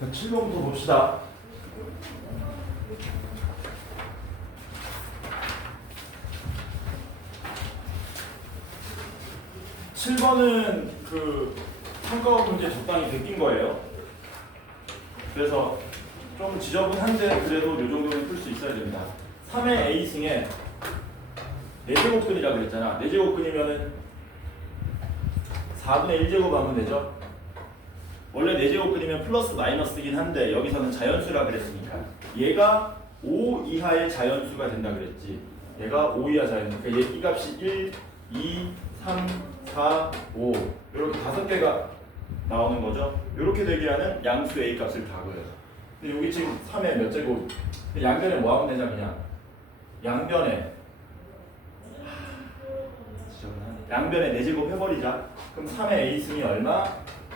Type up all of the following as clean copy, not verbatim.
자, 7번부터 봅시다. 7번은 그 평가원 문제 적당히 베낀 거예요. 그래서 좀 지저분한데 그래도 이 정도는 풀 수 있어야 됩니다. 3의 A승에 4제곱근이라고 그랬잖아. 4제곱근이면은 4분의 1제곱 하면 되죠. 원래 4제곱근이면 플러스 마이너스긴 한데 여기서는 자연수라 그랬으니까 얘가 5 이하의 자연수가 된다 그랬지. 얘가 5 이하 자연수. 그러니까 얘 이 값이 1, 2, 3, 4, 5 이렇게 5개가 나오는 거죠. 이렇게 되게 하는 양수 A 값을 다 그려요. 근데 여기 지금 3의 몇 제곱? 양변에 뭐 하면 되냐 그냥 양변에 4제곱 해버리자. 그럼 3의 A승이 얼마?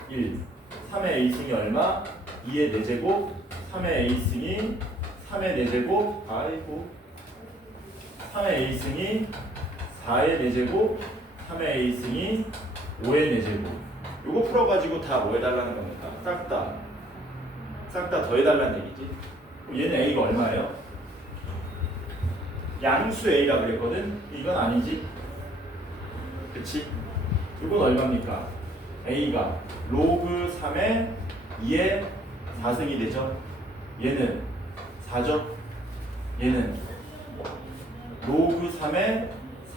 1. 3의 A승이 얼마? 2의 4제곱. 3의 A승이 3의 4제곱. 아이고. 3의 A승이 4의 4제곱. 3의 A승이 5의 4제곱. 요거 풀어가지고 다 뭐 해달라는 겁니까? 싹 다 더해달라는 얘기지. 얘는 A가 얼마예요? 양수 A라 그랬거든? 이건 아니지. 그치? 이건 얼마입니까? A가 로그 3의 2의 4승이 되죠? 얘는 4죠? 얘는 로그 3의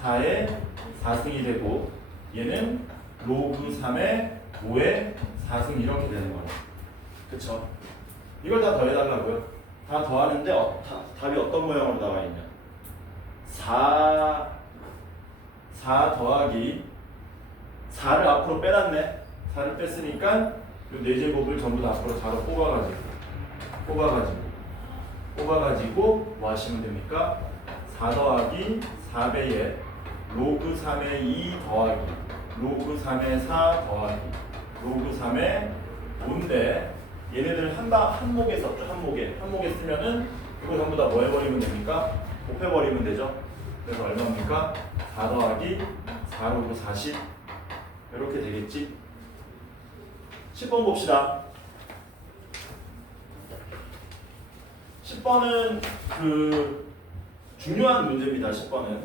4의 4승이 되고 얘는 로그 3의 5의 4승 이렇게 되는 거예요. 그쵸? 이걸 다 더해달라고요. 다 더하는데 답이 어떤 모양으로 나와 있냐? 4 더하기 4를 앞으로 빼놨네. 4를 뺐으니까 이 4제곱을 전부 다 앞으로 4로 뽑아가지고 뭐 하시면 됩니까? 4 더하기 4배에 로그 3의 2 더하기 로그 3의 4 더하기 로그 3의 5인데 얘네들 한 목에 썼죠. 한 목에 쓰면은 이거 전부 다 뭐 해버리면 됩니까? 곱해버리면 되죠. 그래서 얼마입니까? 4 더하기 4 로그 40 이렇게 되겠지. 10번 봅시다. 10번은 그 중요한 문제입니다. 10번은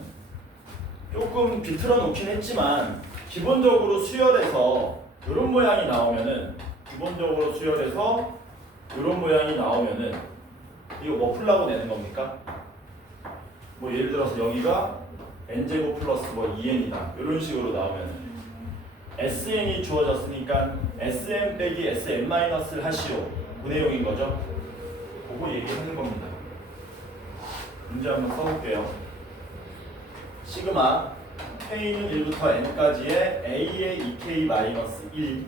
조금 비틀어 놓긴 했지만 기본적으로 수열에서 이런 모양이 나오면은 이거 뭐 풀라고 내는 겁니까? 뭐 예를 들어서 여기가 n제곱 플러스 뭐 2n이다 이런 식으로 나오면은 sn이 주어졌으니까 sn 빼기 sn 마이너스를 하시오 분해용인 거죠. 그거 얘기하는 겁니다. 문제 한번 써볼게요. 시그마 k는 1부터 n까지의 a의 2k 마이너스 1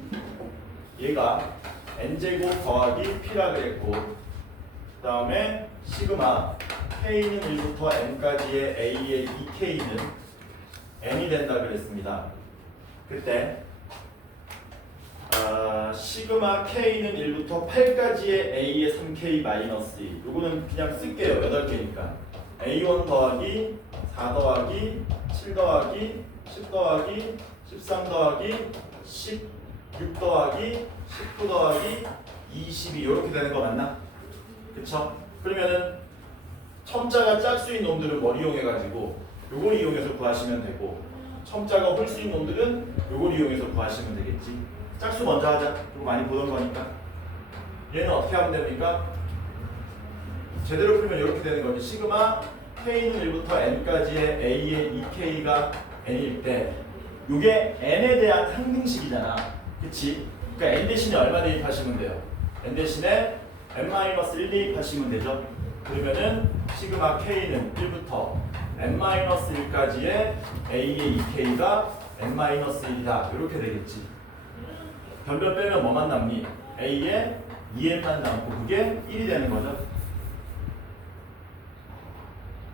얘가 n제곱 더하기 p라 그랬고 그 다음에 시그마 k는 1부터 n까지의 a의 2k는 n이 된다 그랬습니다. 그때 시그마 k는 1부터 8까지의 a의 3k 마이너스 2 요거는 그냥 쓸게요. 8개니까 a1 더하기 4 더하기 7 더하기 10 더하기 13 더하기 16 더하기 19 더하기 22 이렇게 되는 거 맞나? 그쵸? 그러면은 첨자가 짤 수 있는 놈들은 뭘 이용해가지고 요걸 이용해서 구하시면 되고 첨자가 홀 수 있는 놈들은 요걸 이용해서 구하시면 되겠지. 짝수 먼저 하자. 이거 많이 보던 거니까. 얘는 어떻게 하면 됩니까? 제대로 풀면 이렇게 되는 거지. 시그마 k는 1부터 n까지의 a의 2k가 n일 때 이게 n에 대한 상등식이잖아. 그치? 그러니까 n 대신에 얼마 대입하시면 돼요? n 대신에 n-1 대입하시면 되죠. 그러면은 시그마 k는 1부터 n-1까지의 a의 2k가 n-1이다. 이렇게 되겠지. 변변 빼면 뭐만 남니? a의 2n만 남고 그게 1이 되는 거죠.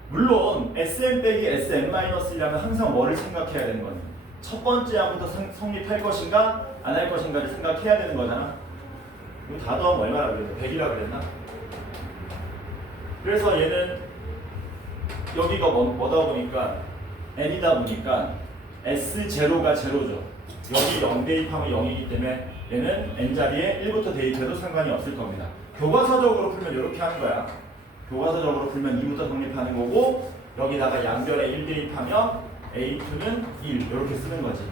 물론 sn 빼기 sn-1이라면 항상 뭐를 생각해야 되는 거니? 첫 번째 항부터 성립할 것인가 안 할 것인가를 생각해야 되는 거잖아. 이거 다 더하면 얼마라 그랬나? 100이라 그랬나? 그래서 얘는 여기가 뭐다 보니까 n이다 보니까 s0가 0죠. 여기 0 대입하면 0이기 때문에 얘는 n자리에 1부터 대입해도 상관이 없을 겁니다. 교과서적으로 풀면 이렇게 하는 거야. 교과서적으로 풀면 2부터 성립하는 거고 여기다가 양변에 1 대입하면 A2는 1 이렇게 쓰는 거지.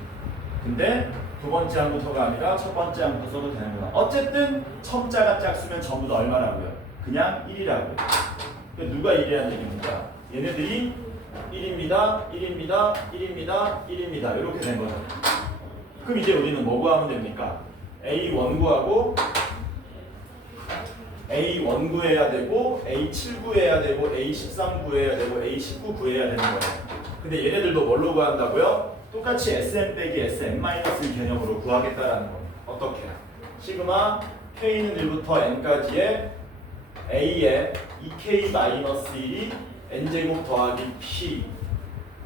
근데 두 번째 항부터가 아니라 첫 번째 항부터 써도 되는구나. 어쨌든 첨자가 짝수면 전부 다 얼마라고요? 그냥 1이라고요. 누가 1이라는 얘기입니까? 얘네들이 1입니다, 1입니다, 1입니다, 1입니다 이렇게 된 거죠. 그럼 이제 우리는 뭐 구하면 됩니까? A1 구하고 A1 구해야 되고 A7 구해야 되고 A13 구해야 되고 A19 구해야 되는 거예요. 근데 얘네들도 뭘로 구한다고요? 똑같이 Sn 빼기 Sn-1 개념으로 구하겠다라는 거. 어떻게? 시그마 K는 1부터 N까지의 A의 2K-1이 N제곱 더하기 P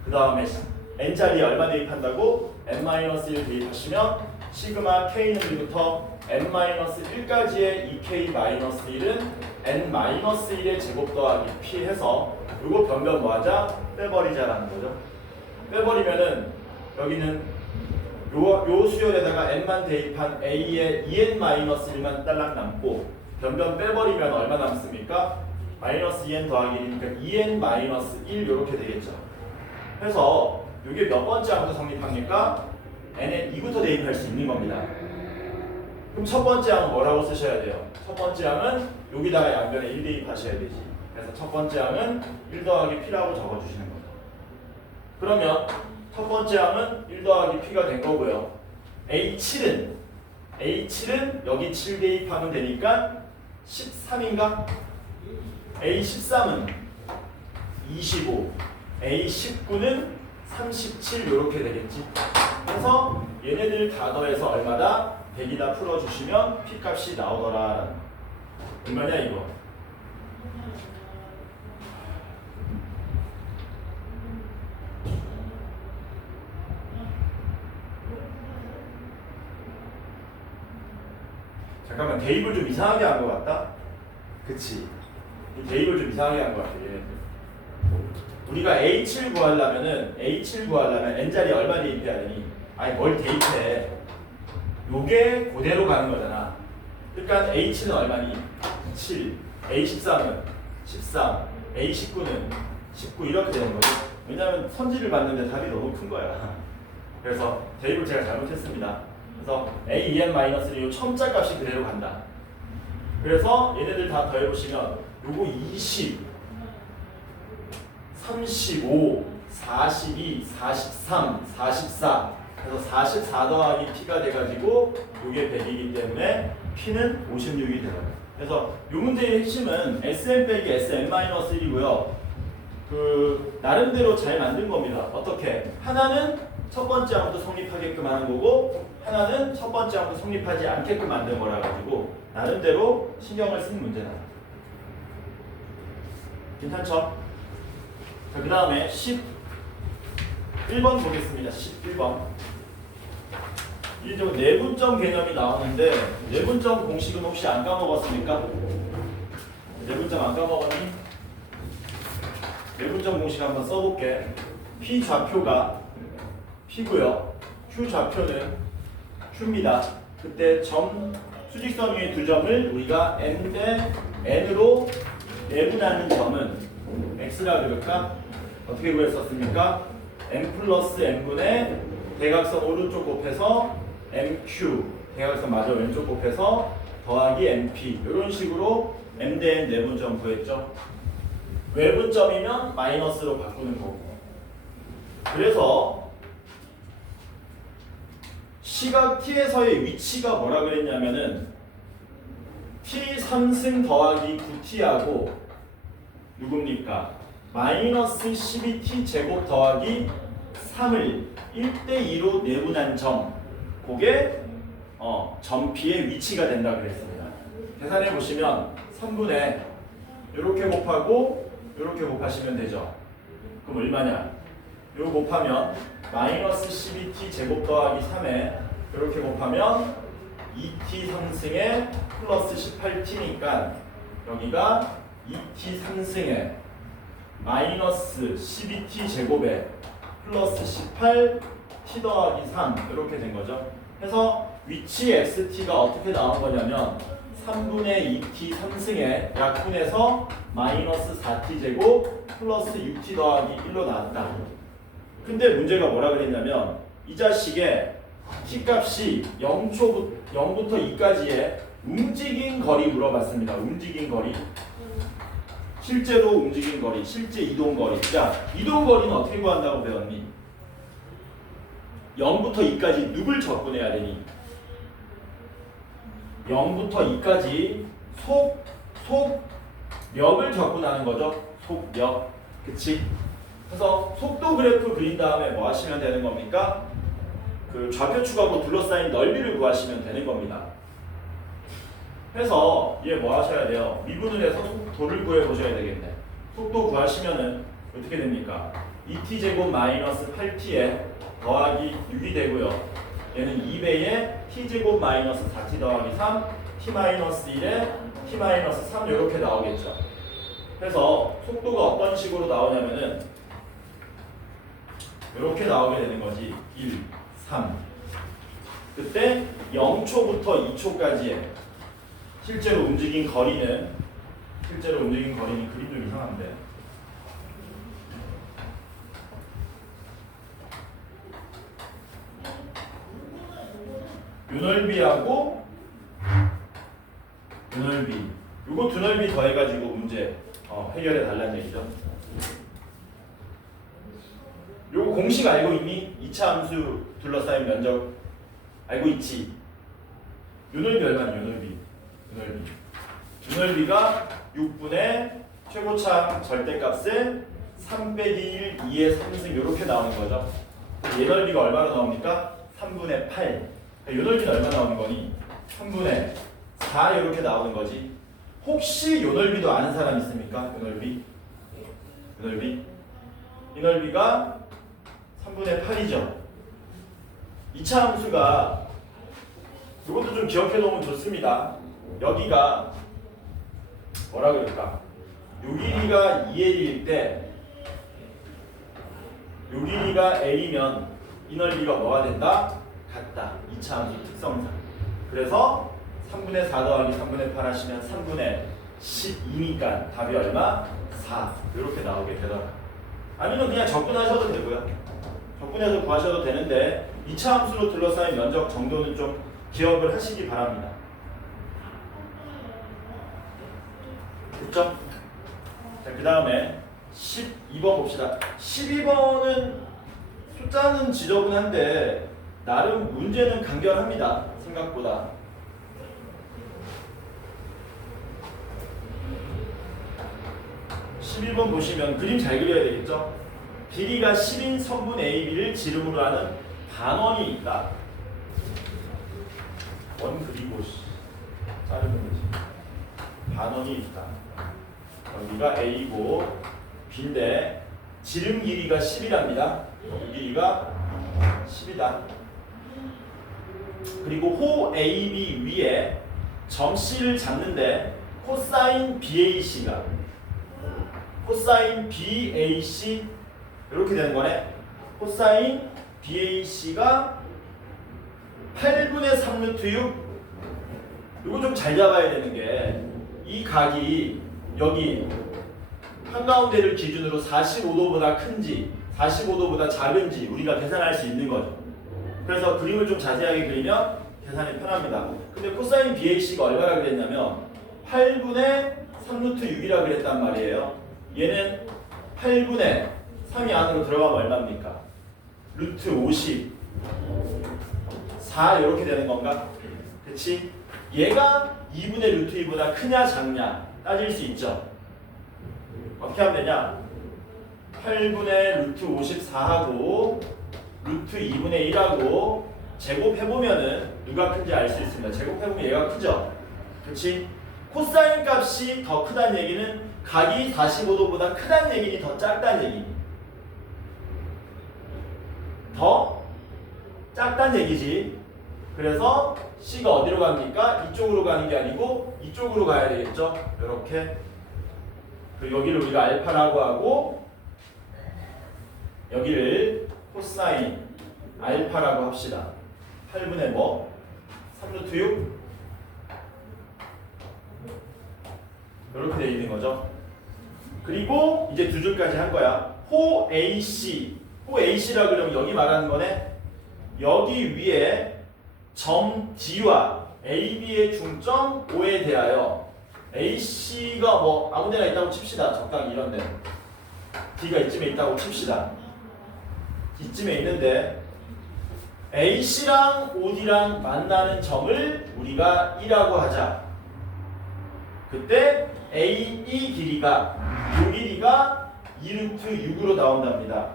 그 다음에 N자리에 얼마 대입한다고? N-1 대입하시면 시그마 K는 1부터 N-1까지의 2K-1은 N-1의 제곱 더하기 P 해서 이거 변변 뭐하자? 빼버리자라는 거죠. 빼버리면은 여기는 요 수열에다가 n만 대입한 a의 2n-1만 딸랑 남고 변변 빼버리면 얼마 남습니까? 마이너스 2n 더하기 1이니까 2n-1 이렇게 되겠죠. 그래서 이게 몇 번째 항부터 성립합니까? n에 2부터 대입할 수 있는 겁니다. 그럼 첫 번째 항은 뭐라고 쓰셔야 돼요? 첫 번째 항은 여기다가 양변에 1 대입하셔야 되지. 그래서 첫 번째 항은 1 더하기 p라고 적어주시는 거죠. 그러면 첫 번째 항은 1 더하기 p가 된 거고요. A7은 여기 7 대입하면 되니까 13인가? A13은 25, A19는 37 이렇게 되겠지. 그래서 얘네들 다 더해서 얼마다? 100이다 풀어주시면 p 값이 나오더라. 얼마냐 이거? 잠깐만 대입을 좀 이상하게 한 것 같다? 그치? 대입을 좀 이상하게 한 것 같아 얘네들. 우리가 A7 구하려면 N자리 얼마 대입해야 되니? 아니 뭘 대입해? 요게 그대로 가는 거잖아. 그러니까 A7은 얼마니? 7, A13은 13, A19는 19 이렇게 되는 거죠. 왜냐하면 선지를 봤는데 답이 너무 큰 거야. 그래서 대입을 제가 잘못했습니다. 그래서 A2n-는 이 첨자 값이 그대로 간다. 그래서 얘네들 다 더해보시면 요거 20, 35, 42, 43, 44 그래서 44 더하기 p가 돼가지고 요게 100이기 때문에 p는 56이 되어요. 그래서 요 문제의 핵심은 Sn 빼기 Sn-1이고요. 그 나름대로 잘 만든 겁니다. 어떻게? 하나는 첫 번째 항부터 성립하게끔 하는 거고 하나는 첫 번째 항부터 성립하지 않게끔 만든 거라 가지고 나름대로 신경을 쓴 문제다. 괜찮죠? 자, 그 다음에 11번 보겠습니다. 11번. 이게 좀 내분점 개념이 나오는데 내분점 공식은 혹시 안 까먹었습니까? 내분점 안 까먹었니? 내분점 공식 한번 써볼게. P 좌표가 P고요. Q 좌표는 Q입니다. 그때 점 수직선 위에 두 점을 우리가 M 대 N으로 내분하는 점은 X라 그럴까? 어떻게 구했었습니까? M 플러스 N분의 대각선 오른쪽 곱해서 MQ 대각선 마저 왼쪽 곱해서 더하기 MP 이런 식으로 M 대 N 내분점 구했죠. 외분점이면 마이너스로 바꾸는 거고. 그래서 시각 T에서의 위치가 뭐라 그랬냐면은 T 3승 더하기 9T하고 누굽니까? 마이너스 12T 제곱 더하기 3을 1대2로 내분한 점 그게 점 P의 위치가 된다 그랬습니다. 계산해 보시면 3분의 이렇게 곱하고 이렇게 곱하시면 되죠. 그럼 얼마냐? 이거 곱하면 마이너스 12T 제곱 더하기 3에 이렇게 곱하면 2T 상승에 플러스 18T니까 여기가 2T 상승에 마이너스 12T 제곱에 플러스 18 T 더하기 3 이렇게 된 거죠. 그래서 위치 xt가 어떻게 나온 거냐면 3분의 2t 3승에 약분해서 마이너스 4t 제곱 플러스 6t 더하기 1로 나왔다. 근데 문제가 뭐라 그랬냐면 이 자식의 t값이 0부터 2까지의 움직인 거리 물어봤습니다. 움직인 거리. 실제로 움직인 거리, 실제 이동 거리. 자, 이동 거리는 어떻게 구한다고 배웠니? 0부터 2까지 누굴 접근해야 되니? 0부터 2까지 속력을 접근하는 거죠. 속력. 그치? 그래서 속도 그래프 그린 다음에 뭐 하시면 되는 겁니까? 그 좌표축하고 둘러싸인 넓이를 구하시면 되는 겁니다. 해서 얘 뭐 하셔야 돼요? 미분을 해서 속도를 구해 보셔야 되겠네. 속도 구하시면은 어떻게 됩니까? 2t제곱 마이너스 8t에 더하기 6이 되고요. 얘는 2배에 t제곱 마이너스 4t 더하기 3, t 마이너스 1에 t 마이너스 3 이렇게 나오겠죠. 그래서 속도가 어떤 식으로 나오냐면은 이렇게 나오게 되는 거지. 1, 3. 그때 0초부터 2초까지의 실제로 움직인 거리는 그림 좀 이상한데 요 넓이하고 요 넓이 요거 두 넓이 더해가지고 문제 해결해 달라는 얘기죠. 요거 공식 알고 있니? 2차 함수 둘러싸인 면적 알고 있지? 요 넓이 얼마니? 요 넓이 요 넓이가 6분의 최고차 절대값의 3 빼기 1, 2의 3승 이렇게 나오는 거죠. 얘 넓이가 얼마나 나옵니까? 3분의 8. 요 넓이는 얼마 나오는 거니? 3분의 4 이렇게 나오는 거지. 혹시 요 넓이도 아는 사람 있습니까? 요 넓이? 이 넓이가 3분의 8이죠. 2차 함수가 이것도 좀 기억해 놓으면 좋습니다. 여기가 뭐라 그럴까? 요 길이가 2L일 때 요 길이가 L이면 이 넓이가 뭐가 된다? 같다. 2차 함수 특성상. 그래서 3분의 4 더하기 3분의 8 하시면 3분의 12니까 답이 얼마? 4. 이렇게 나오게 되더라. 아니면 그냥 접근하셔도 되고요. 접근해서 구하셔도 되는데 2차 함수로 둘러싸인 면적 정도는 좀 기억을 하시기 바랍니다. 됐죠? 자, 그 다음에 12번 봅시다. 12번은 숫자는 지저분한데 나름 문제는 간결합니다. 생각보다. (11번) 보시면 그림 잘 그려야 되겠죠? 길이가 10인 선분 AB를 지름으로 하는 반원이 있다. 원 그리고 자르는 거지. 반원이 있다. 여기가 A고 B인데 지름 길이가 10이랍니다. 이 길이가 10이다. 그리고 호 AB 위에 점 C를 잡는데 코사인 BAC가 코사인 BAC 이렇게 되는 거네. 코사인 BAC가 8분의 3루트 6. 이거 좀 잘 잡아야 되는 게 이 각이 여기 한가운데를 기준으로 45도보다 큰지 45도보다 작은지 우리가 계산할 수 있는 거죠. 그래서 그림을 좀 자세하게 그리면 계산이 편합니다. 근데 코사인 BAC가 얼마나 그랬냐면 8분의 3루트 6이라 그랬단 말이에요. 얘는 8분의 3이 안으로 들어가면 얼마입니까? 루트 50 4 이렇게 되는 건가? 그치? 얘가 2분의 루트 2보다 크냐 작냐 따질 수 있죠. 어떻게 하면 되냐? 8분의 루트 54하고 루트 2분의 1하고 제곱해보면은 누가 큰지 알 수 있습니다. 제곱해보면 얘가 크죠? 그치? 코사인 값이 더 크다는 얘기는 각이 45도보다 크다는 얘기니 더 작다는 얘기니? 더 작다는 얘기지. 그래서 C가 어디로 갑니까? 이쪽으로 가는 게 아니고 이쪽으로 가야 되겠죠? 이렇게. 그리고 여기를 우리가 알파라고 하고 여기를 코사인 알파라고 합시다. 8분의 뭐? 3루트 6 이렇게 되어 있는 거죠. 그리고 이제 두 줄까지 한 거야. 호 AC, 호 AC라 그러면 여기 말하는 거네. 여기 위에 점 D와 AB의 중점 O에 대하여 AC가 뭐 아무데나 있다고 칩시다. 적당히 이런데 D가 이쯤에 있다고 칩시다. 이쯤에 있는데 AC랑 OD랑 만나는 점을 우리가 2라고 하자. 그때 AE 길이가 이 길이가 2루트 6으로 나온답니다.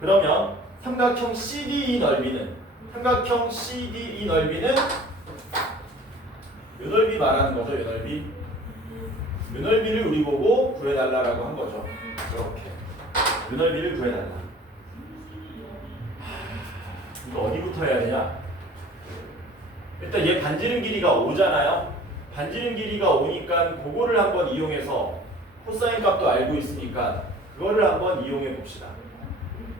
그러면 삼각형 CDE 넓이는 이 넓이 말하는 거죠. 이 넓이. 이 넓이를 우리 보고 구해달라고 한 거죠. 이렇게 이 넓이를 구해달라. 이거 어디부터 해야 되냐? 일단 얘 반지름 길이가 5잖아요. 반지름 길이가 5니까 그거를 한번 이용해서 코사인 값도 알고 있으니까 그거를 한번 이용해 봅시다.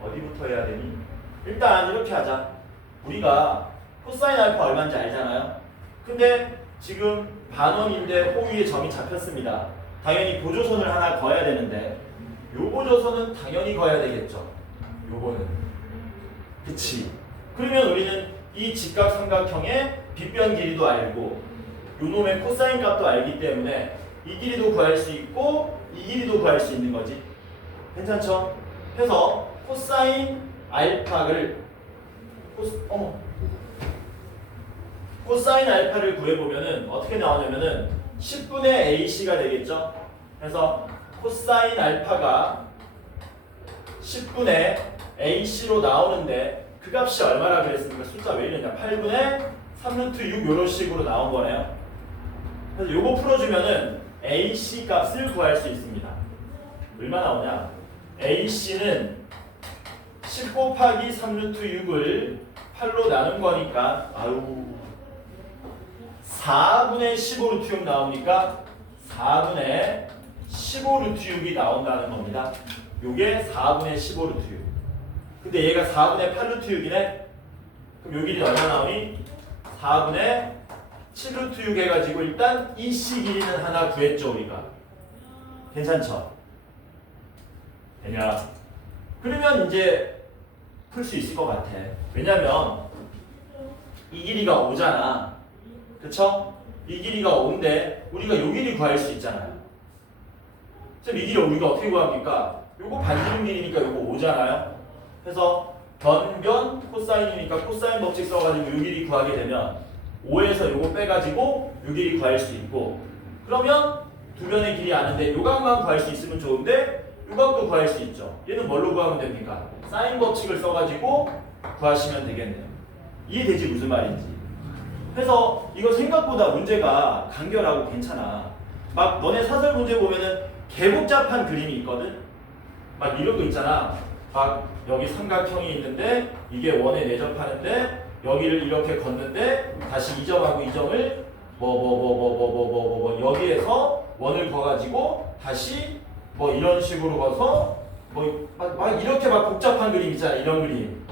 어디부터 해야 되니? 일단 이렇게 하자. 우리가 코사인 알파 얼마인지 알잖아요. 근데 지금 반원인데 호 위에 점이 잡혔습니다. 당연히 보조선을 하나 그어야 되는데 요 보조선은 당연히 그어야 되겠죠. 요거는 그치? 그러면 우리는 이 직각삼각형의 빗변 길이도 알고 요놈의 코사인 값도 알기 때문에 이 길이도 구할 수 있고 이 길이도 구할 수 있는 거지. 괜찮죠? 해서 코사인 알파를 코사인 알파를 구해보면은 어떻게 나오냐면은 10분의 AC가 되겠죠? 그래서 코사인 알파가 10분의 AC로 나오는데 그 값이 얼마라 그랬습니까? 숫자 왜 이러냐? 8분의 3루트 6 이런 식으로 나온 거네요. 그래서 요거 풀어주면은 AC 값을 구할 수 있습니다. 얼마 나오냐? AC는 10 곱하기 3루트 6을 8로 나눈 거니까 4분의 15루트 6 나오니까 4분의 15루트 6이 나온다는 겁니다. 요게 4분의 15루트 6. 근데 얘가 4분의 8루트 6이네? 그럼 요 길이 얼마 나오니? 4분의 7루트 6 해가지고 일단 이 C 길이는 하나 구했죠 우리가. 괜찮죠? 되냐? 그러면 이제 풀 수 있을 것 같아. 왜냐면 이 길이가 5잖아. 그쵸? 이 길이가 5인데 우리가 요 길이 구할 수 있잖아요. 그럼 이 길이 우리가 어떻게 구합니까? 요거 반지름 길이니까 요거 5잖아요. 그래서 변변 코사인이니까 코사인 법칙 써가지고 요 길이 구하게 되면 5에서 요거 빼가지고 요 길이 구할 수 있고, 그러면 두 변의 길이 아는데 요 각만 구할 수 있으면 좋은데 요 각도 구할 수 있죠. 얘는 뭘로 구하면 됩니까? 사인 법칙을 써가지고 구하시면 되겠네요. 이해되지 무슨 말인지. 그래서 이거 생각보다 문제가 간결하고 괜찮아. 막 너네 사설 문제 보면은 개복잡한 그림이 있거든. 막 이런 거 있잖아. 막 여기 삼각형이 있는데 이게 원에 내접하는데 여기를 이렇게 걷는데 다시 이 점하고 이 점을 여기에서 원을 그어가지고 다시 뭐 이런 식으로 가서 뭐 막 이렇게 막 복잡한 그림 있잖아. 이런 그림.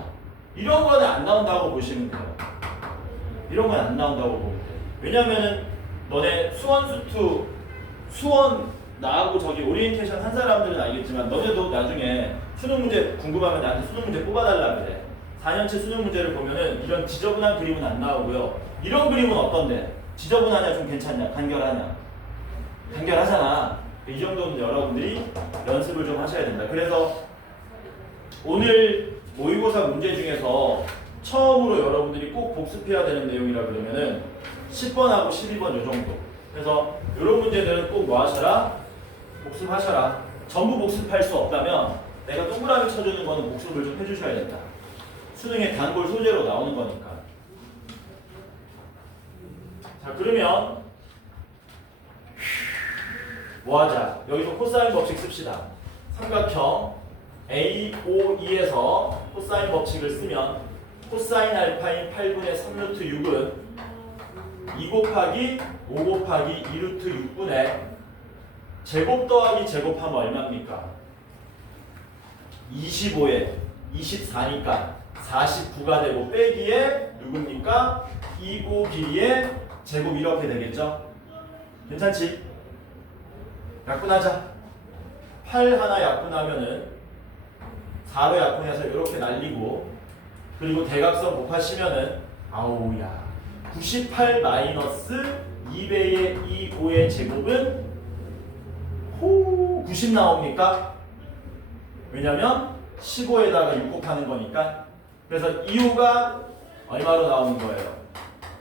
이런 거는 안 나온다고 보시면 돼요. 이런 건 안 나온다고 보면 돼. 왜냐면은 너네 수원 나하고 저기 오리엔테이션 한 사람들은 알겠지만 너네도 나중에 수능 문제 궁금하면 나한테 수능 문제 뽑아달라 그래. 4년치 수능 문제를 보면은 이런 지저분한 그림은 안 나오고요. 이런 그림은 어떤데? 지저분하냐 좀 괜찮냐? 간결하냐? 간결하잖아. 이 정도는 여러분들이 연습을 좀 하셔야 된다. 그래서 오늘 모의고사 문제 중에서 처음으로 여러분들이 꼭 복습해야 되는 내용이라 그러면은 10번하고 12번 요 정도. 그래서 이런 문제들은 꼭 뭐 하셔라? 복습하셔라. 전부 복습할 수 없다면 내가 동그라미 쳐주는 거는 복습을 좀 해주셔야겠다. 수능에 단골 소재로 나오는 거니까. 자, 그러면 뭐 하자? 여기서 코사인 법칙 씁시다. 삼각형 AOE에서 코사인 법칙을 쓰면 코사인 알파인 8분의 3루트 6은 2 곱하기 5 곱하기 2루트 6분의 제곱 더하기 제곱하면 얼마입니까? 25에 24니까 49가 되고 빼기에 누굽니까? 25 길이의 제곱 이렇게 되겠죠? 괜찮지? 약분하자. 8 하나 약분하면은 4로 약분해서 이렇게 날리고 그리고 대각선 곱하시면은 아우야 98 마이너스 2배의 25의 제곱은 90 나옵니까? 왜냐면 15에다가 6 곱하는 거니까. 그래서 2호가 얼마로 나오는 거예요?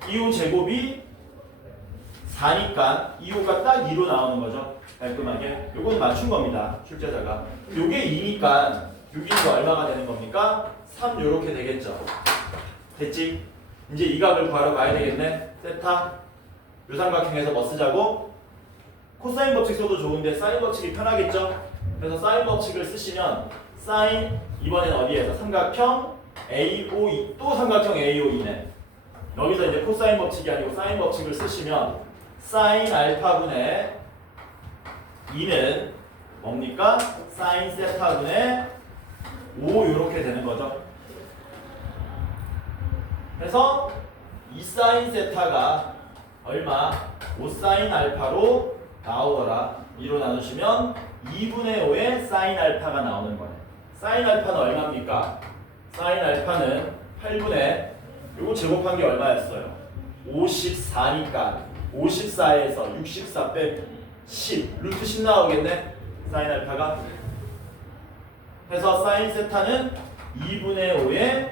2호 제곱이 4니까 2호가 딱 2로 나오는 거죠. 깔끔하게. 요건 맞춘 겁니다. 출제자가. 요게 2니까 6이니까 얼마가 되는 겁니까? 3 요렇게 되겠죠. 됐지? 이제 이 값을 구하러 가야 되겠네. 세타. 요 삼각형에서 뭐 쓰자고? 코사인 법칙 써도 좋은데 사인 법칙이 편하겠죠? 그래서 사인 법칙을 쓰시면 사인 이번엔 어디에서? 삼각형 AOE 또 삼각형 AOE네. 여기서 이제 코사인 법칙이 아니고 사인 법칙을 쓰시면 사인 알파분의 2는 뭡니까? 사인 세타분의 5 이렇게 되는 거죠. 그래서 이 사인 세타가 얼마? 5 사인 알파로 나오더라. 2로 나누시면 2분의 5의 사인 알파가 나오는 거예요. 사인 알파는 얼마입니까? 사인 알파는 8분의 요거 제곱한 게 얼마였어요? 54니까 54에서 64 빼 10 루트 10 나오겠네. 사인 알파가. 그래서 사인 세타는 2분의 5에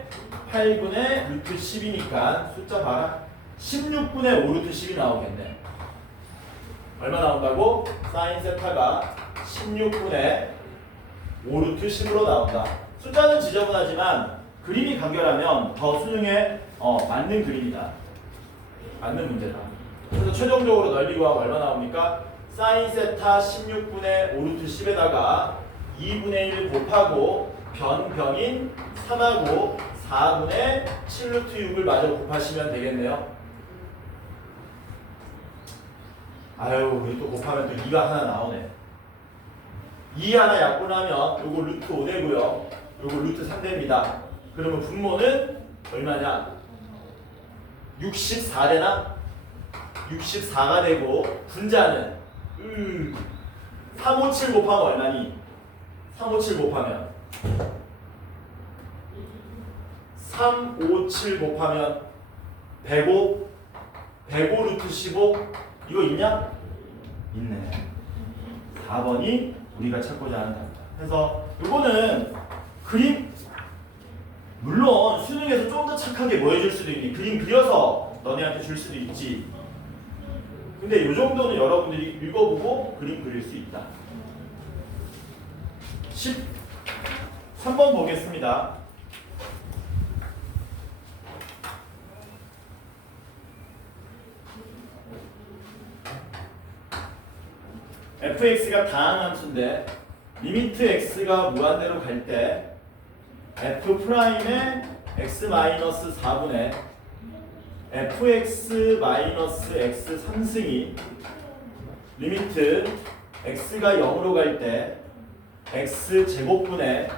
8분의 루트 10이니까 숫자 봐라. 16분의 5 루트 10이 나오겠네. 얼마 나온다고? 사인 세타가 16분의 5 루트 10으로 나온다. 숫자는 지저분하지만 그림이 간결하면 더 수능에 맞는 그림이다. 맞는 문제다. 그래서 최종적으로 넓이 구하면 얼마 나옵니까? 사인 세타 16분의 5 루트 10에다가 2분의 1 곱하고 변경인 3하고 4분의 7 루트 6을 마저 곱하시면 되겠네요. 아유, 또 곱하면 또 2가 하나 나오네. 2 하나 약분하면 요거 루트 5 되고요. 요거 루트 3 됩니다. 그러면 분모는 얼마냐? 64 되나? 64가 되고 분자는 357 곱하면 얼마니? 357 곱하면 357 곱하면 105 105 루트 15 이거 있냐? 있네. 4번이 우리가 찾고자 하는 답이다. 그래서 이거는 그림 물론 수능에서 좀 더 착하게 뭐 해줄 수도 있니? 그림 그려서 너네한테 줄 수도 있지. 근데 이 정도는 여러분들이 읽어보고 그림 그릴 수 있다. 13번 보겠습니다. fx가 다항한 수인데 리미트 x가 무한대로 갈 때 f'의 x-4분의 fx-x 3승이 리미트 x가 0으로 갈 때 x제곱분의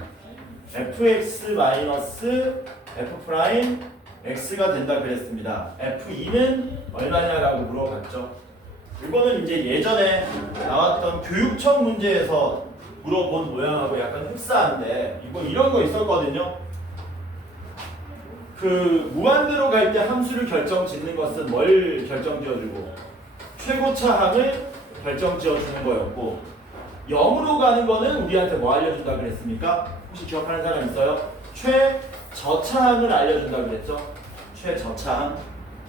fx-f'x가 된다 그랬습니다. f2는 얼마냐라고 물어봤죠. 이거는 이제 예전에 나왔던 교육청 문제에서 물어본 모양하고 약간 흡사한데 이거 이런 거 있었거든요. 그 무한대로 갈 때 함수를 결정짓는 것은 뭘 결정지어주고 최고차항을 결정지어주는 거였고 0으로 가는 거는 우리한테 뭐 알려준다 그랬습니까? 혹시 기억하는 사람 있어요? 최저차항을 알려준다 그랬죠? 최저차항.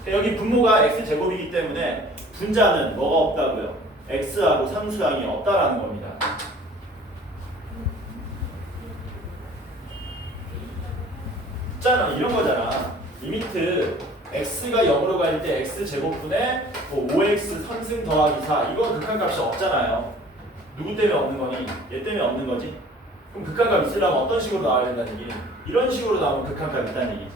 여기 분모가 x제곱이기 때문에 분자는 뭐가 없다고요? x하고 상수항이 없다라는 겁니다. 있잖아, 이런 거잖아. 리미트 x가 0으로 갈 때 x제곱분의 5x 3승 더하기 4 이건 극한값이 없잖아요. 누구 때문에 없는 거니? 얘 때문에 없는 거지? 그럼 극한값 있으려면 어떤 식으로 나와야 된다는 얘기? 이런 식으로 나오면 극한값 있다는 얘기지.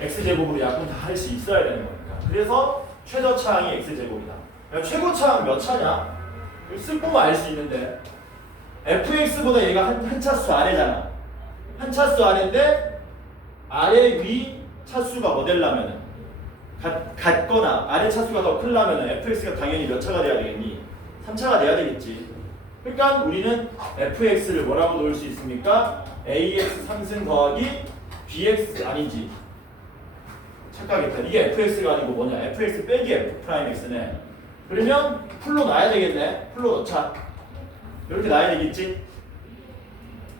x제곱으로 약분 다 할 수 있어야 되는 거니까. 그래서 최저차항이 x제곱이다. 야, 최고차항 몇 차냐? 쓱 보면 알 수 있는데 fx보다 얘가 한 차수 아래잖아. 한 차수 아래인데 아래 위 차수가 뭐 되려면은 같거나 아래 차수가 더 크려면은 fx가 당연히 몇 차가 돼야 되겠니? 3차가 돼야 되겠지. 그러니까 우리는 fx를 뭐라고 놓을 수 있습니까? ax 3승 더하기 bx 아니지. 착각했다. 이게 fx가 아니고 뭐냐? fx 빼기 f 프라임 x네. 그러면 풀로 놔야 되겠네. 풀로 넣자. 이렇게 놔야 되겠지.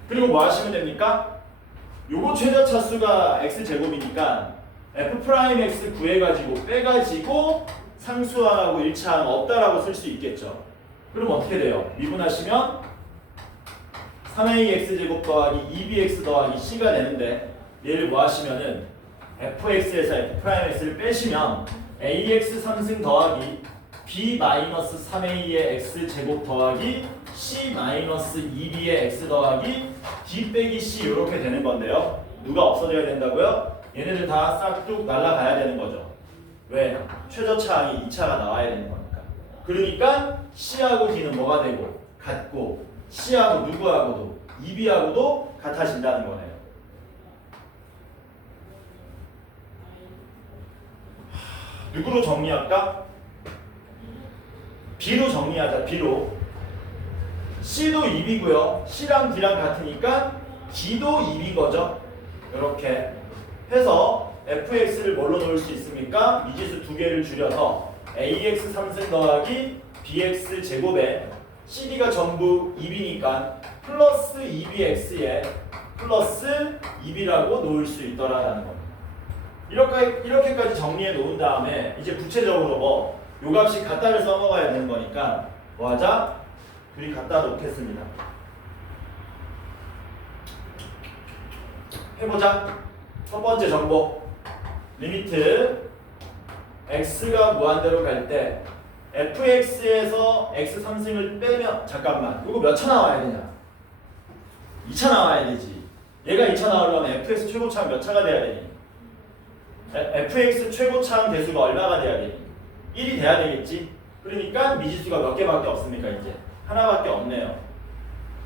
그리고 뭐 하시면 됩니까? 요거 최저 차수가 x제곱이니까 f 프라임 x 구해가지고 빼가지고 상수항하고 일치항 없다라고 쓸 수 있겠죠. 그럼 어떻게 돼요? 미분하시면 3ax제곱 더하기 2bx 더하기 c가 되는데 얘를 뭐 하시면은 fx에서 f 프라임 x를 빼시면 ax 3승 더하기 b-3a의 x제곱 더하기 c-2b의 x 더하기 d 빼기 c 이렇게 되는 건데요. 누가 없어져야 된다고요? 얘네들 다 싹둑 날아가야 되는 거죠. 왜? 최저차항이 2차가 나와야 되는 거니까. 그러니까 c하고 d는 뭐가 되고? 같고 c하고 누구하고도 2b하고도 같아진다는 거네요. 누구로 정리할까? b로 정리하자. b로 c도 2b고요. c랑 d랑 같으니까 d도 2b 거죠. 이렇게 해서 fx를 뭘로 놓을 수 있습니까? 미지수 두 개를 줄여서 ax 3승 더하기 bx 제곱에 cd가 전부 2b니까 플러스 2bx에 플러스 2b라고 놓을 수 있더라라는 겁니다. 이렇게까지 정리해 놓은 다음에 이제 구체적으로 뭐 요 값이 같다를 써먹어야 되는 거니까 뭐 하자? 둘이 갖다 놓겠습니다. 해보자. 첫 번째 정보. 리미트 x가 무한대로 갈 때 fx에서 x 3승을 빼면 잠깐만 이거 몇 차 나와야 되냐? 2차 나와야 되지. 얘가 2차 나오려면 fx 최고차항 몇 차가 돼야 되니? fx 최고차항 대수가 얼마가 돼야 되니? 1이 돼야 되겠지. 그러니까 미지수가 몇 개밖에 없습니까? 이제 하나밖에 없네요.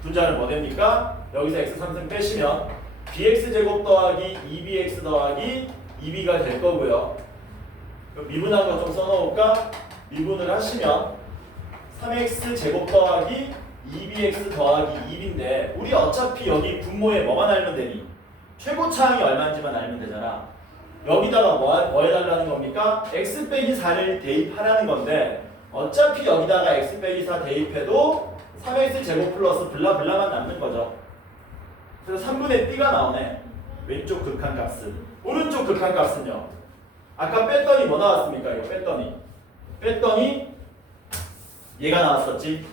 분자는 뭐 됩니까? 여기서 x 3승 빼시면 bx제곱 더하기 2bx 더하기 2b가 될 거고요. 미분한 거 좀 써놓을까? 미분을 하시면 3x제곱 더하기 2bx 더하기 1인데 우리 어차피 여기 분모에 뭐만 알면 되니? 최고차항이 얼마인지만 알면 되잖아. 여기다가 뭐 해달라는 겁니까? x 빼기 4를 대입하라는 건데 어차피 여기다가 x 빼기 4 대입해도 3x제곱 플러스 블라블라만 남는 거죠. 그래서 3분의 b가 나오네. 왼쪽 극한값은. 오른쪽 극한값은요. 아까 뺐더니 뭐 나왔습니까? 이거 뺐더니 얘가 나왔었지.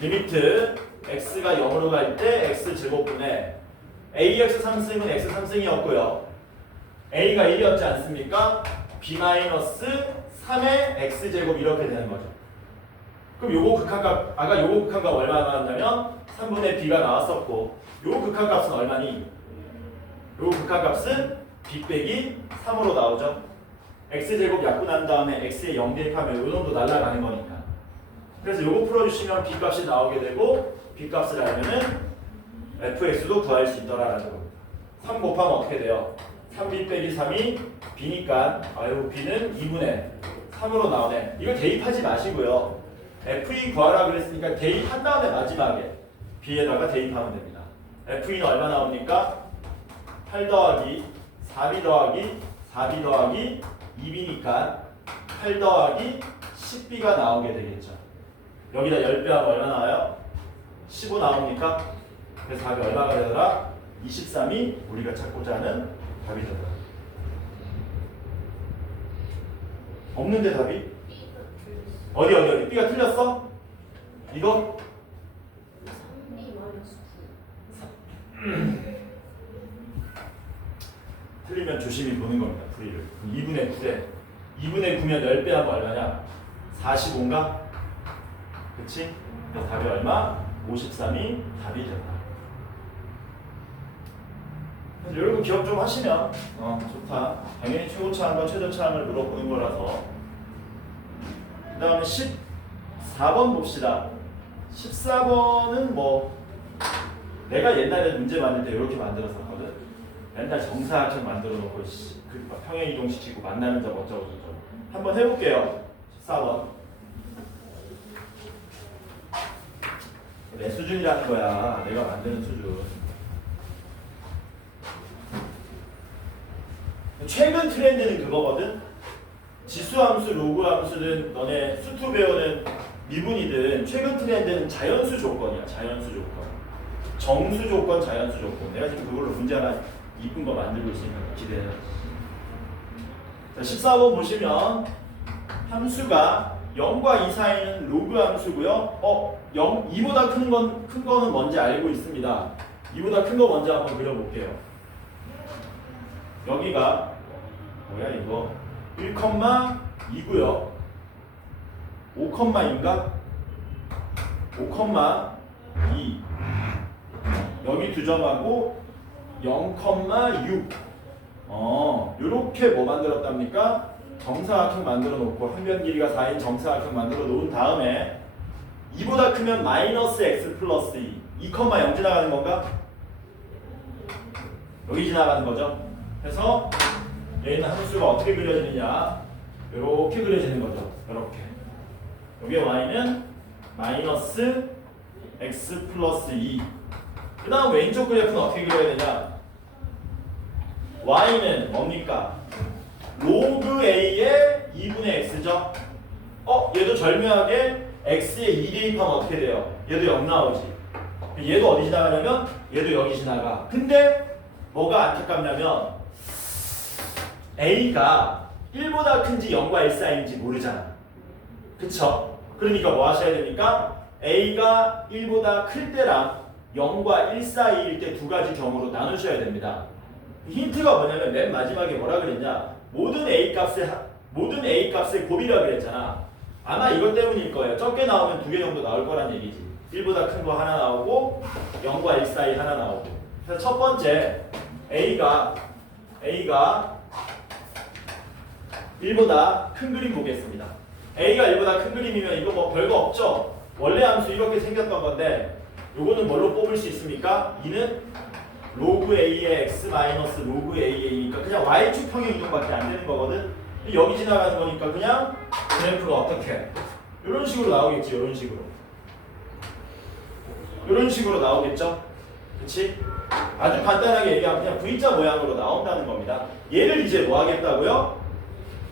리미트 x가 0으로 갈 때 x제곱분의 ax 3승은 x 3승이었고요. a가 1이었지 않습니까? b-3의 x제곱 이렇게 되는 거죠. 그럼 요거 극한값, 아까 요거 극한값 얼마 나왔냐면 3분의 b가 나왔었고 요 극한값은 얼마니? 요 극한값은 b 빼기 3으로 나오죠. x제곱 약분한 다음에 x에 0 대입하면 요 정도 날아가는 거니까. 그래서 요거 풀어주시면 b값이 나오게 되고 b값을 알면은 fx도 구할 수 있더라라는 겁니다. 3 곱하면 어떻게 돼요? 3b 빼기 3이 b니까 아유 b는 2분의 3으로 나오네. 이거 대입하지 마시고요. f2 구하라 그랬으니까 대입한 다음에 마지막에 b에다가 대입하면 됩니다. f2는 얼마 나옵니까? 8 더하기 4b 더하기 4b 더하기 2b니까 8 더하기 10b가 나오게 되겠죠. 여기다 10배 하면 얼마 나와요? 15 나옵니까? 그래서 답이 얼마가 되더라? 23이 우리가 찾고자 하는 답이 되더라. 없는데 답이? 어디? B가 틀렸어? 이거? 3b-9 틀리면 조심히 보는 겁니다. 풀이를. 2분의 9에 2분의 9면 10배 하면 얼마냐? 45인가? 그치? 그래서 답이 얼마? 53이 답이 된다. 그래서 여러분 기억 좀 하시면 좋다. 당연히 최고차항과 최저차항을 물어보는 거라서. 그 다음에 14번 봅시다. 14번은 뭐 내가 옛날에 문제 만들 때 이렇게 만들었었거든. 맨날 정사각형 만들어 놓고 평행 이동시키고 만나는 점 어쩌고 저쩌고. 한번 해볼게요. 14번. 내 수준이라는 거야. 내가 만드는 수준. 최근 트렌드는 그거거든. 지수함수, 로그함수든 너네 수투 배우는 미분이든 최근 트렌드는 자연수 조건이야. 자연수 조건. 정수 조건, 자연수 조건. 내가 지금 그걸로 문제 하나 이쁜 거 만들고 있으니까 기대해. 자, 14번 보시면 함수가 0과 2 사이는 로그 함수고요. 2보다 큰 거는 뭔지 알고 있습니다. 2보다 큰 거 먼저 한번 그려볼게요. 여기가 뭐야 이거? 1,2고요. 5,2인가? 5,2. 여기 두 점하고 0,6. 요렇게 뭐 만들었답니까? 정사각형 만들어 놓고 한 변 길이가 4인 정사각형 만들어 놓은 다음에 2보다 크면 마이너스 x 플러스 2. 2,0 지나가는 건가? 여기 지나가는 거죠. 그래서 얘는 함수가 어떻게 그려지느냐? 이렇게 그려지는 거죠. 이렇게. 여기 y는 마이너스 x 플러스 2. 그 다음 왼쪽 그래프는 어떻게 그려야 되냐? y는 뭡니까? 로그 a의 2분의 x죠? 얘도 절묘하게 x에 2 대입하면 어떻게 돼요? 얘도 0 나오지. 얘도 어디 지나가냐면 얘도 여기 지나가. 근데 뭐가 안타깝냐면 a가 1보다 큰지 0과 1 사이인지 모르잖아. 그쵸? 그러니까 뭐 하셔야 됩니까? a가 1보다 클 때랑 0과 1 사이일 때 두 가지 경우로 나누셔야 됩니다. 힌트가 뭐냐면 맨 마지막에 뭐라 그랬냐? 모든 a 값의 곱이라 그랬잖아. 아마 이것 때문일 거예요. 적게 나오면 2개 정도 나올 거란 얘기지. 1보다 큰 거 하나 나오고 0과 1 사이 하나 나오고. 그래서 첫 번째 a가 1보다 큰 그림 보겠습니다. a가 1보다 큰 그림이면 이거 뭐 별거 없죠? 원래 함수 이렇게 생겼던 건데 요거는 뭘로 뽑을 수 있습니까? 2는 로그 a의 x 마이너스 로그 a이니까 그냥 y축 평행 이동밖에 안 되는 거거든. 여기 지나가는 거니까 그냥 그래프가 어떻게 이런 식으로 나오겠지. 이런 식으로 나오겠죠. 그치? 아주 간단하게 얘기하면 그냥 V자 모양으로 나온다는 겁니다. 얘를 이제 뭐 하겠다고요?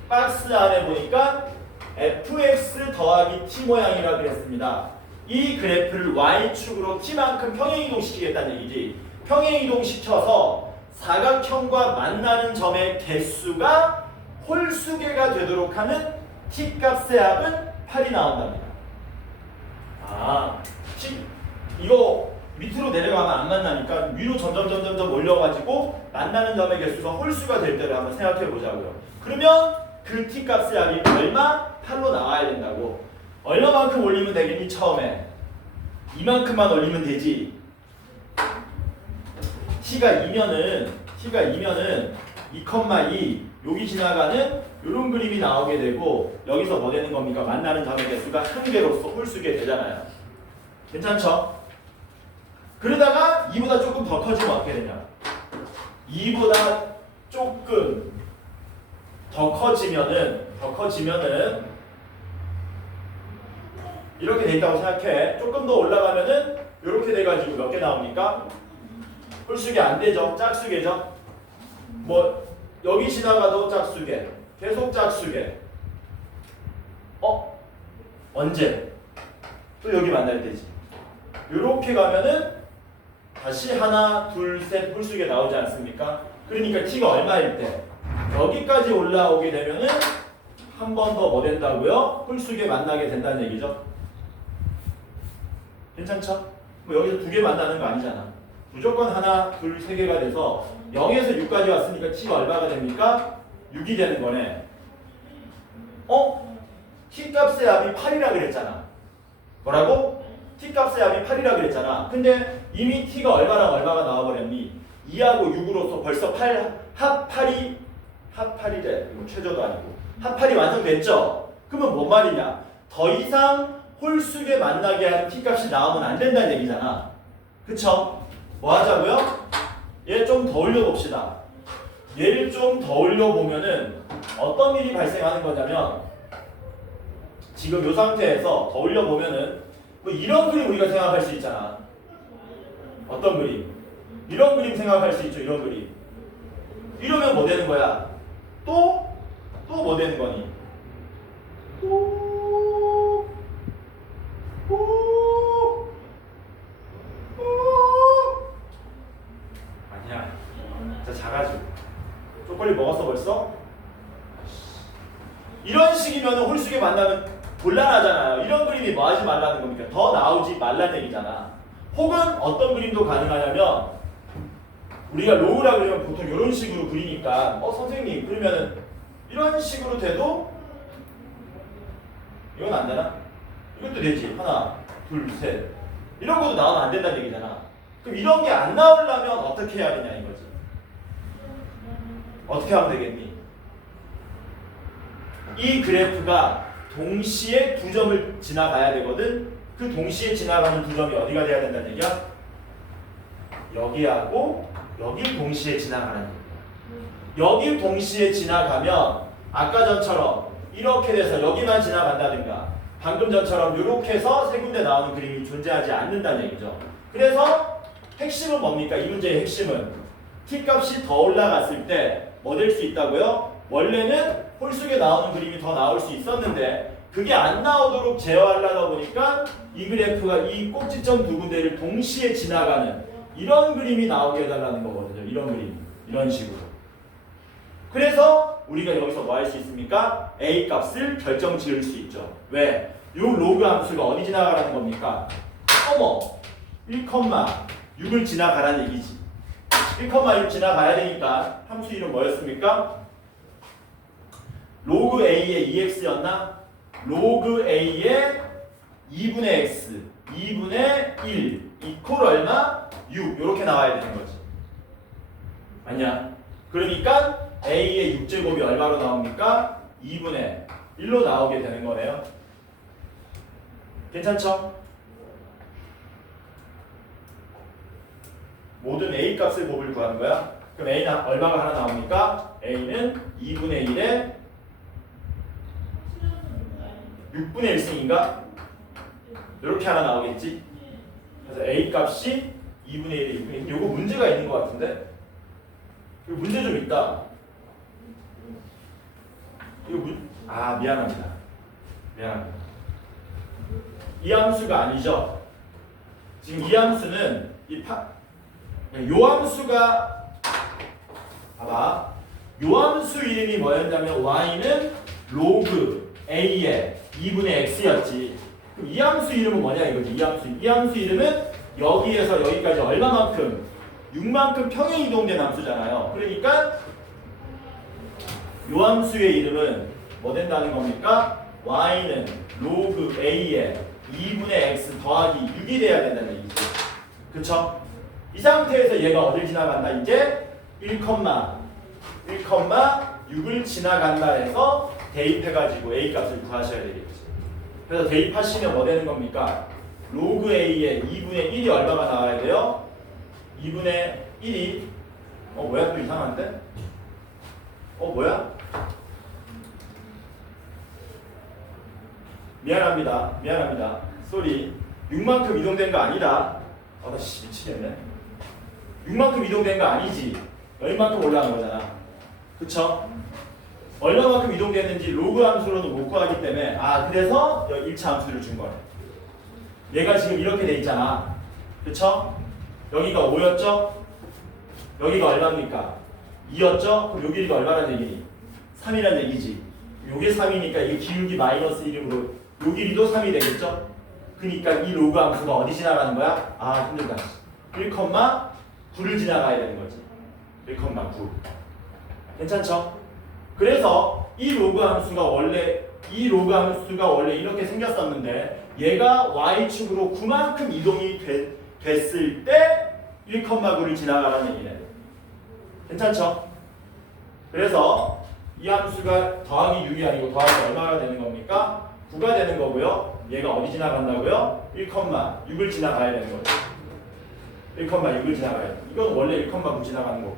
박스 안에 보니까 fx 더하기 t 모양이라 그랬습니다. 이 그래프를 y축으로 t만큼 평행이동시키겠다는 얘기지. 평행이동시켜서 사각형과 만나는 점의 개수가 홀수개가 되도록 하는 t값의 합은 8이 나온답니다. 이거 밑으로 내려가면 안 만나니까 위로 점점 올려가지고 만나는 점의 개수가 홀수가 될 때를 한번 생각해 보자고요. 그러면 그 t값의 합이 얼마? 8로 나와야 된다고. 얼마만큼 올리면 되겠니? 처음에 이만큼만 올리면 되지. t가 2면은 2,2 여기 지나가는 이런 그림이 나오게 되고 여기서 뭐 되는 겁니까? 만나는 점의 개수가 한 개로서 홀수게 되잖아요. 괜찮죠? 그러다가 2보다 조금 더 커지면 어떻게 되냐? 2보다 조금 더 커지면은 이렇게 돼 있다고 생각해. 조금 더 올라가면은 이렇게 돼가지고 몇 개 나옵니까? 홀수개 안 되죠. 짝수개죠. 뭐 여기 지나가도 짝수개, 계속 짝수개. 언제? 또 여기 만날 때지. 이렇게 가면은 다시 하나, 둘, 셋 홀수개 나오지 않습니까? 그러니까 t가 얼마일 때? 여기까지 올라오게 되면은 한 번 더 뭐 된다고요? 홀수개 만나게 된다는 얘기죠. 괜찮죠? 뭐 여기서 2개 만나는 거 아니잖아. 무조건 하나, 둘, 세 개가 돼서 0에서 6까지 왔으니까 t가 얼마가 됩니까? 6이 되는 거네. t 값의 합이 8이라 그랬잖아. 뭐라고? t 값의 합이 8이라 그랬잖아. 근데 이미 t가 얼마랑 얼마가 나와버렸니? 2하고 6으로서 벌써 합 8이래. 이거 최저도 아니고. 합 8이 완성됐죠? 그러면 뭔 말이냐? 더 이상 홀수개 만나게 하는 t값이 나오면 안 된다는 얘기잖아. 그쵸? 뭐 하자고요? 얘 좀 더 올려봅시다. 얘를 좀 더 올려보면은 어떤 일이 발생하는 거냐면 지금 이 상태에서 더 올려보면은 뭐 이런 그림 우리가 생각할 수 있잖아. 어떤 그림? 이런 그림 생각할 수 있죠. 이런 그림. 이러면 뭐 되는 거야? 또 뭐 되는 거니? 아니야. 진짜 작아지고. 초콜릿 먹었어 벌써? 이런 식이면 홀수계 만나면 곤란하잖아요. 이런 그림이 뭐 하지 말라는 겁니까? 더 나오지 말라는 얘기잖아. 혹은 어떤 그림도 가능하냐면 우리가 로우라 그러면 보통 이런 식으로 그리니까 선생님 그러면은 이런 식으로 돼도 이건 안 되나? 이것도 되지. 하나, 둘, 셋. 이런 것도 나오면 안 된다는 얘기잖아. 그럼 이런 게 안 나오려면 어떻게 해야 되냐 이거지. 어떻게 하면 되겠니? 이 그래프가 동시에 두 점을 지나가야 되거든. 그 동시에 지나가는 두 점이 어디가 돼야 된다는 얘기야? 여기하고 여길 동시에 지나가는 얘기야. 여길 동시에 지나가면 아까 전처럼 이렇게 돼서 여기만 지나간다든가 방금 전처럼 이렇게 해서 세 군데 나오는 그림이 존재하지 않는다는 얘기죠. 그래서 핵심은 뭡니까? 이 문제의 핵심은 t값이 더 올라갔을 때 뭐 될 수 있다고요? 원래는 홀수계 나오는 그림이 더 나올 수 있었는데 그게 안 나오도록 제어하려다 보니까 이 그래프가 이 꼭지점 두 군데를 동시에 지나가는 이런 그림이 나오게 해달라는 거거든요. 이런 그림. 이런 식으로. 그래서 우리가 여기서 뭐 할 수 있습니까? A 값을 결정 지을 수 있죠. 왜? 이 로그 함수가 어디 지나가라는 겁니까? 어머! 1,6을 지나가라는 얘기지. 1,6 지나가야 되니까 함수 이름 뭐였습니까? 로그 A의 2x였나? 로그 A의 2분의 x, 2분의 1 이퀄 얼마? 6 이렇게 나와야 되는 거지. 맞냐? 그러니까 A의 6제곱이 얼마로 나옵니까? 2분의 1로 나오게 되는 거네요. 괜찮죠? 모든 A 값의 곱을 구하는 거야. 그럼 A는 얼마가 하나 나옵니까? A는 2분의 1에 6분의 1승인가? 이렇게 하나 나오겠지? 그래서 A 값이 2분의 1에 6분의 1. 요거 문제가 있는 것 같은데? 이거 문제 좀 있다. 이거 미안합니다. 미안합니다. 이 함수가 아니죠? 지금 이 함수는 요 함수가 봐봐. 요 함수 이름이 뭐였냐면 y는 로그 a의 2분의 x였지. 그럼 이 함수 이름은 뭐냐 이거지. 이 함수 이름은 여기에서 여기까지 얼마만큼 6만큼 평행 이동된 함수잖아요. 그러니까 요 함수의 이름은 뭐 된다는 겁니까? y는 로그 a의 2분의 x 더하기 6이 돼야 된다는 얘기죠. 그쵸? 이 상태에서 얘가 어딜 지나간다? 이제 1,6을 지나간다 해서 대입해가지고 a 값을 구하셔야 되겠지. 그래서 대입하시면 뭐 되는 겁니까? 로그 a의 2분의 1이 얼마가 나와야 돼요? 2분의 1이 뭐야 또 이상한데? 뭐야? 미안합니다. 쏘리. 6만큼 이동된 거 아니다. 나 미치겠네. 6만큼 이동된 거 아니지. 얼만큼 올라간 거잖아. 그쵸? 얼마만큼 이동됐는지 로그 함수로는 못 구하기 때문에 그래서 1차 함수를 준 거네. 얘가 지금 이렇게 돼 있잖아. 그쵸? 여기가 5였죠? 여기가 얼마입니까? 2였죠? 그럼 여기가 얼마란 얘기니? 3이란 얘기지. 요게 3이니까 이게 기울기 마이너스 1이므로 요 길이도 3이 되겠죠? 그러니까 이 로그 함수가 어디 지나가는 거야? 힘들다. 1,9를 지나가야 되는 거지. 1,9. 괜찮죠? 그래서 이 로그 함수가 원래 이렇게 생겼었는데 얘가 y축으로 9만큼 이동이 됐을 때 1,9를 지나가라는 얘기네. 괜찮죠? 그래서 이 함수가 더하기 6이 아니고 더하기 얼마가 되는 겁니까? 9가 되는 거고요. 얘가 어디 지나간다고요? 1,6을 지나가야 되는 거죠. 1,6을 지나가야 돼. 이건 원래 1,9 지나가는 거고.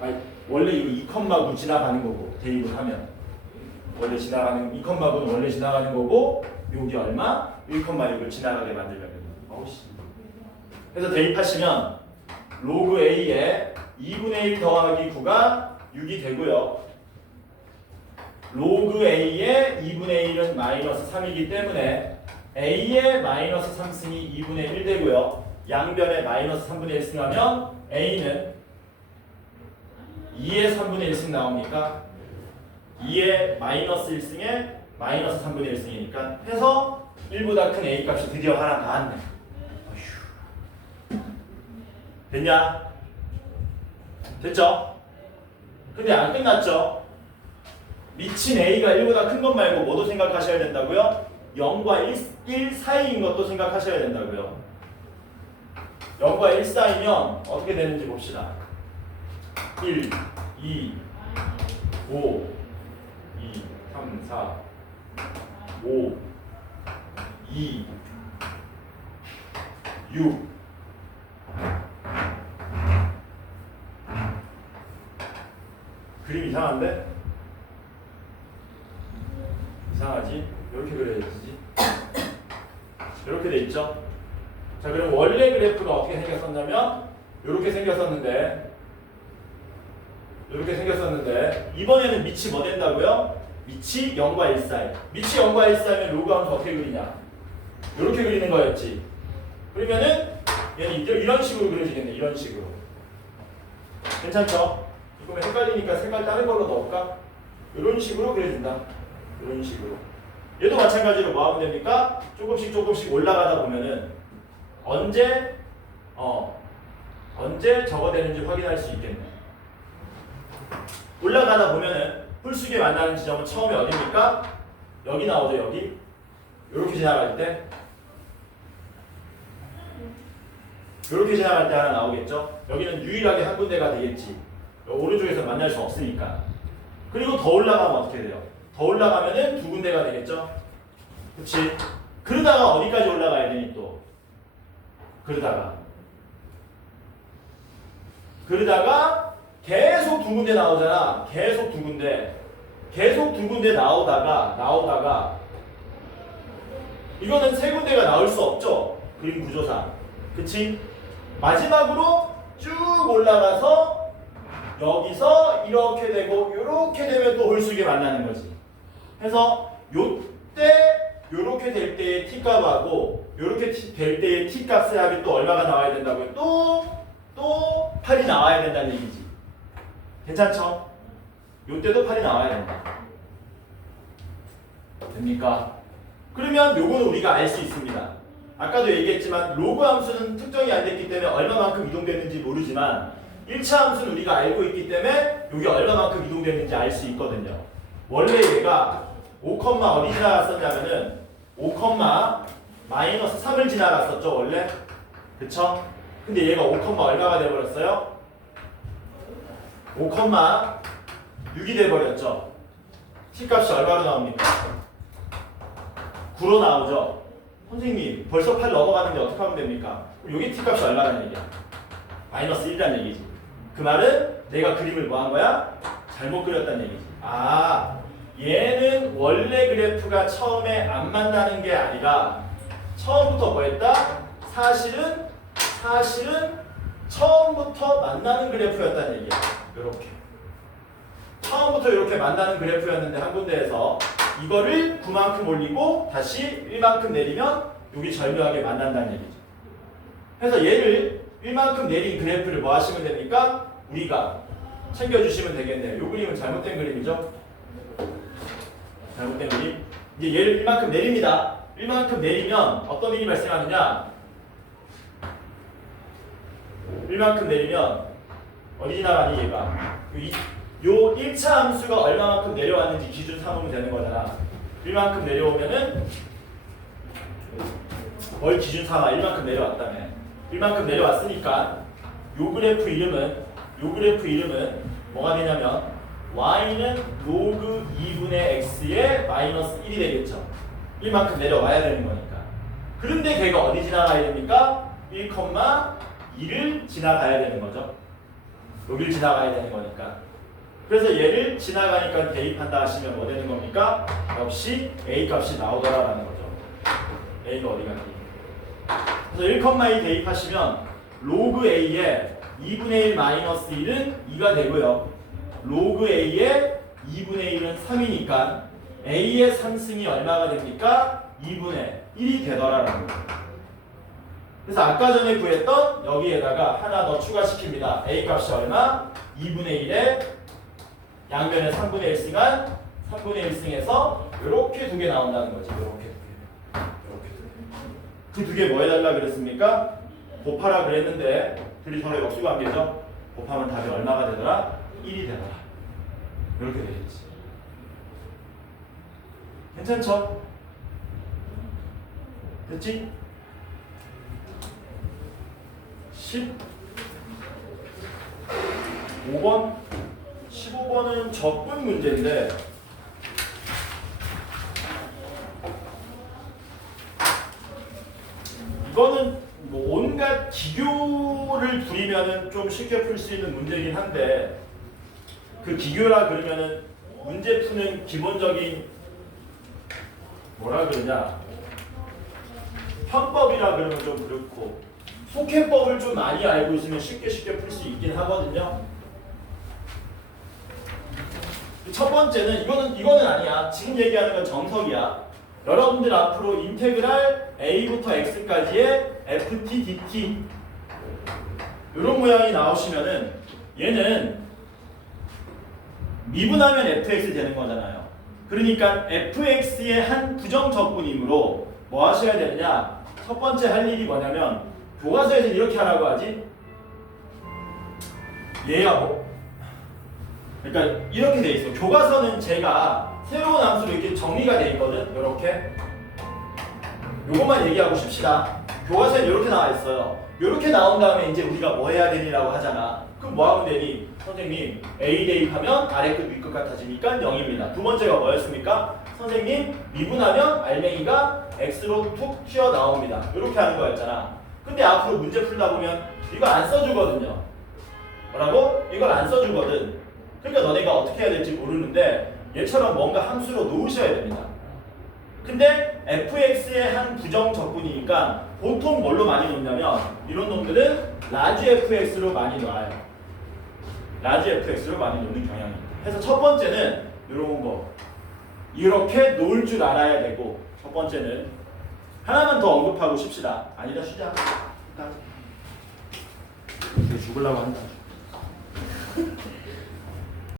아니, 원래 이거 2,9 지나가는 거고 대입을 하면 원래 지나가는 2,9는 원래 지나가는 거고 여기 얼마? 1,6을 지나가게 만들려면. 어우씨. 그래서 대입하시면 로그 A에 2분의 1 더하기 9가 6이 되고요. 로그 A의 2분의 1은 마이너스 3이기 때문에 A의 마이너스 3승이 2분의 1 되고요. 양변에 마이너스 3분의 1 승하면 A는 2의 3분의 1승 나옵니까? 2의 마이너스 1승에 마이너스 3분의 1승이니까 해서 1보다 큰 A 값이 드디어 하나 나왔네. 됐냐? 됐죠? 근데 안 끝났죠? 미친 A가 1보다 큰 것 말고 뭐도 생각하셔야 된다고요? 0과 1 사이인 것도 생각하셔야 된다고요. 0과 1 사이면 어떻게 되는지 봅시다. 1, 2, 5, 2, 3, 4, 5, 2, 6 그림 이상한데? 이상하지? 이렇게 그려야 되지. 이렇게 돼 있죠? 자, 그럼 원래 그래프가 어떻게 생겼었냐면 이렇게 생겼었는데 이번에는 밑이 뭐 된다고요? 밑이 0과 1 사이. 밑이 0과 1 사이면 로그 함수 어떻게 그리냐? 이렇게 그리는 거였지. 그러면은 얘는 이런 식으로 그려지겠네. 이런 식으로. 괜찮죠? 이거 헷갈리니까 색깔 다른 걸로 넣을까? 이런 식으로 그려준다. 이런 식으로. 얘도 마찬가지로 뭐 하면 됩니까? 조금씩 올라가다 보면은 언제 저거 되는지 확인할 수 있겠네. 올라가다 보면은 홀수계 만나는 지점은 처음에 어디입니까? 여기 나오죠. 여기. 이렇게 지나갈 때 하나 나오겠죠. 여기는 유일하게 한 군데가 되겠지. 오른쪽에서 만날 수 없으니까. 그리고 더 올라가면 어떻게 돼요? 더 올라가면은 두 군데가 되겠죠. 그렇지? 그러다가 어디까지 올라가야 되니 또? 그러다가 계속 두 군데 나오잖아. 계속 두 군데 나오다가 이거는 세 군데가 나올 수 없죠. 그림 구조상. 그치? 마지막으로 쭉 올라가서 여기서 이렇게 되고 이렇게 되면 또 홀수계 만나는 거지. 그래서 요때 요렇게 될 때의 t값하고 요렇게 될 때의 t값의 합이 또 얼마가 나와야 된다고요? 또 8이 나와야 된다는 얘기지. 괜찮죠? 요때도 8이 나와야 된다. 됩니까? 그러면 요거는 우리가 알 수 있습니다. 아까도 얘기했지만 로그 함수는 특정이 안 됐기 때문에 얼마만큼 이동됐는지 모르지만 1차 함수는 우리가 알고 있기 때문에 여기 얼마만큼 이동됐는지 알 수 있거든요. 원래 얘가 5, 어디 지나갔었냐면은 5, 마이너스 3을 지나갔었죠 원래. 그쵸? 근데 얘가 5, 얼마가 돼버렸어요? 5, 6이 돼버렸죠. t값이 얼마로 나옵니까? 9로 나오죠. 선생님 벌써 8 넘어가는데 어떻게 하면 됩니까? 여기 t값이 얼마라는 얘기야? 마이너스 1이라는 얘기지. 그 말은 내가 그림을 뭐 한 거야? 잘못 그렸다는 얘기지. 아, 얘는 원래 그래프가 처음에 안 만나는 게 아니라 처음부터 뭐 했다? 사실은 처음부터 만나는 그래프였다는 얘기야. 이렇게 처음부터 이렇게 만나는 그래프였는데 한 군데에서 이거를 9만큼 올리고 다시 1만큼 내리면 여기 절묘하게 만난다는 얘기죠. 그래서 얘를 1만큼 내린 그래프를 뭐 하시면 됩니까? 우리가 챙겨주시면 되겠네요. 이 그림은 잘못된 그림이죠. 잘못된 그림. 이제 얘를 1만큼 내립니다. 1만큼 내리면 어떤 일이 발생하느냐? 1만큼 내리면 어디 지나가니 얘가? 요 1차 함수가 얼마만큼 내려왔는지 기준 삼으면 되는 거잖아. 1만큼 내려오면은 뭘 기준 삼아? 1만큼 내려왔다며. 1만큼 내려왔으니까 요 그래프 이름은 뭐가 되냐면 y는 로그 2분의 x의 마이너스 1이 되겠죠. 1만큼 내려와야 되는 거니까. 그런데 걔가 어디 지나가야 됩니까? 1,2를 지나가야 되는 거죠. 여기를 지나가야 되는 거니까. 그래서 얘를 지나가니까 대입한다 하시면 뭐 되는 겁니까? 역시 A 값이 나오더라라는 거죠. A가 어디 갔니? 그래서 1,2 대입하시면 로그 A의 2분의 1 마이너스 1은 2가 되고요. 로그 A의 2분의 1은 3이니까 A의 상승이 얼마가 됩니까? 2분의 1이 되더라라는 거예요. 그래서 아까 전에 구했던 여기에다가 하나 더 추가시킵니다. A 값이 얼마? 2분의 1에 양면에 3분의 1 승한 3분의 1 승해서 이렇게 두 개 나온다는 거지. 이렇게 그 두 개 뭐 해달라 그랬습니까? 곱하라 그랬는데 둘이 서로 역수관계죠. 곱하면 답이 얼마가 되더라? 1이 되더라. 이렇게 되겠지. 괜찮죠? 됐지? 15번 15번은 적분 문제인데 이거는 뭐 온갖 기교를 부리면은 좀 쉽게 풀 수 있는 문제이긴 한데 그 기교라 그러면은 문제 푸는 기본적인 뭐라 그러냐 편법이라 그러면 좀 그렇고 속해법을 좀 많이 알고 있으면 쉽게 풀 수 있긴 하거든요. 첫 번째는 이거는 아니야. 지금 얘기하는 건 정석이야. 여러분들 앞으로 인테그랄 a부터 x까지의 ft dt 이런 모양이 나오시면은 얘는 미분하면 fx 되는 거잖아요. 그러니까 fx의 한 부정 적분이므로 뭐 하셔야 되느냐? 첫 번째 할 일이 뭐냐면 교과서에서 이렇게 하라고 하지. 얘하고 그러니까 이렇게 돼 있어. 교과서는 제가 새로운 함수로 이렇게 정리가 돼 있거든. 이렇게 요것만 얘기하고 싶시다. 교과서에 이렇게 나와 있어요. 이렇게 나온 다음에 이제 우리가 뭐 해야 되니라고 하잖아. 그럼 뭐 하면 되니? 선생님 A 대입하면 아래 끝 위 끝 같아지니까 0입니다. 두 번째가 뭐였습니까? 선생님 미분하면 알맹이가 x로 툭 튀어나옵니다. 이렇게 하는 거였잖아. 근데 앞으로 문제 풀다 보면 이거 안 써주거든요. 뭐라고? 이걸 안 써주거든. 그러니까 너네가 어떻게 해야 될지 모르는데 얘처럼 뭔가 함수로 놓으셔야 됩니다. 근데 fx의 한 부정 적분이니까 보통 뭘로 많이 놓냐면 이런 놈들은 라지 fx로 많이 놔요. 라지 fx로 많이 놓는 경향이 있다. 그래서 첫 번째는 이런 거 이렇게 놓을 줄 알아야 되고 첫 번째는 하나만 더 언급하고 쉽시다. 아니다 쉬자. 일단 죽으려고 한다.